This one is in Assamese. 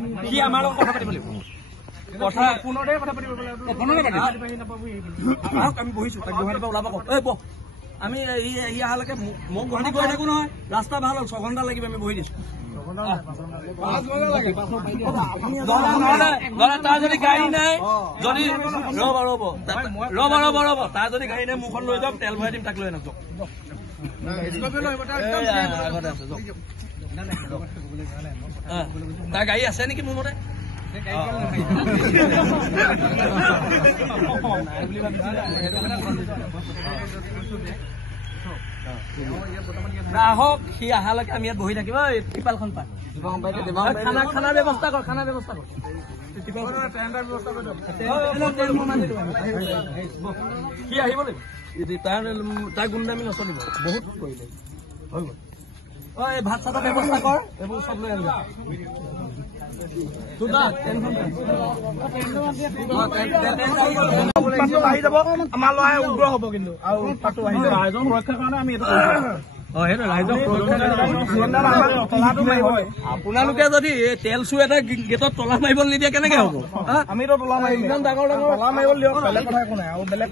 কি আমাৰ লগত কথা পাতিব লাগিব কথা ফোনতে কথা পাতিব আমি বহিছো গুৱাহাটীৰ পৰা ওলাব কওক আমি ই অহালৈকে মোক গুৱাহাটী গৈ থাকো নহয় ৰাস্তা ভাল হ'ল 6 ঘণ্টা লাগিব আমি বহি দিছো তাৰ যদি গাড়ী নাই যদি ৰ'ব তাৰ যদি গাড়ী নাই মুখন লৈ যাওক তেল ভৰাই দিম তাক লৈ আনক তাৰ গাড়ী আছে নেকি মোৰ মতে আহক সি অহালৈকে আমি ইয়াত বহি থাকিব ত্ৰিপালখন পাই খানা ব্যৱস্থা কৰ সি আহিব লাগিব তাৰ গুণ্ডামি নচলিব বহুত কৰিলে হৈ গ'ল ভাত চাতৰ ব্যৱস্থা কৰ এইবোৰ চব লৈ আহিব আহি যাব আমাৰ ল'ৰাই উগ্ৰ হ'ব কিন্তু আৰু ৰাইজৰ সুৰক্ষাৰ কাৰণে আমি আপোনালোকে যদি তেল চু এটা গেটত তলা মাৰিব নিদিয়ে কেনেকে হ'ব আমিতো তলা মাৰিম ইমান ডাঙৰ তলা মাৰিব দিয়ক বেলেগ কথা একো নাই আৰু বেলেগ